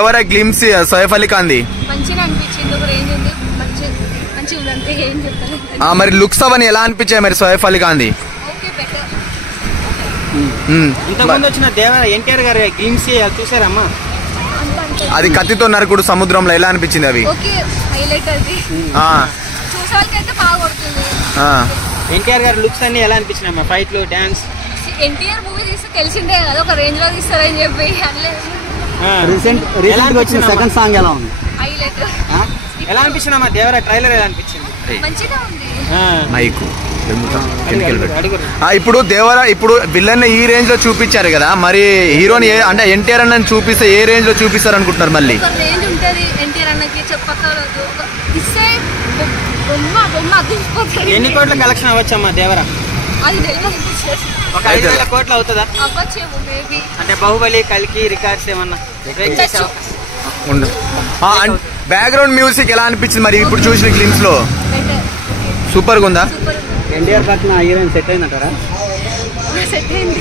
ఎవరా glimpse Saif Ali Khan the మంచిగా అనిపించింది. ఒక రేంజ్ ఉంది, మంచి ఉందంటే ఏం చెప్తాను. మరి లుక్స్ అవన్నీ ఎలా అనిపించాయి మరి Saif Ali Khan the? Okay better. ఇంతకుముందు వచ్చిన దేవర ఎన్టీఆర్ గారు గ్లిమ్స్ చూసారమ్మా? అది కత్తితో నరకుడు సముద్రంలో ఎలా అనిపించింది అవి? ఓకే హైలైట్ అది. చూసాలకైతే బాగా కొడుతుంది. ఎన్టీఆర్ గారు లుక్స్ అన్ని ఎలా అనిపించినాయమ్మా? ఫైట్లు, డాన్స్. ఎన్టీఆర్ మూవీ తీస్తే తెలిసిందే కదా, ఒక రేంజ్ లో తీస్తారని చెప్పి రీసెంట్ వచ్చిన సెకండ్ సాంగ్ ఎలా ఉంది? హైలైట్. ఎలా అనిపించిందమ్మా దేవర ట్రైలర్? ఎలా అనిపించింది? మంచిగా ఉంది. మైకు ఇప్పుడు దేవర ఇప్పుడు విలన్ ఈ రేంజ్ లో చూపించారు కదా, మరి హీరోని అంటే ఎన్టీఆర్ అన్నని చూపిస్తే ఏ రేంజ్ లో చూపిస్తారు అనుకుంటున్నారు? మళ్ళీ ఒక రేంజ్ ఉంటది ఎన్టీఆర్ అన్నకి, చెప్పక్కర్లేదు. ఎన్ని కోట్ల కలెక్షన్ అవ్వచ్చమ్మా దేవర? అది ఒక 5,000 కోట్లు అవుతుందా? అవ్వచ్చేమో మేబీ. అంటే బాహుబలి, కల్కి రికార్డ్స్ ఏమన్నా బ్యాక్గ్రౌండ్ మ్యూజిక్ ఎలా అనిపించింది మరి ఇప్పుడు చూసిన గ్లిమ్స్ లో? సూపర్ గా ఉందా? ఎన్టీఆర్ పట్ల హీరోయిన్ సెట్ అయిందంటారా? సెట్ అయింది.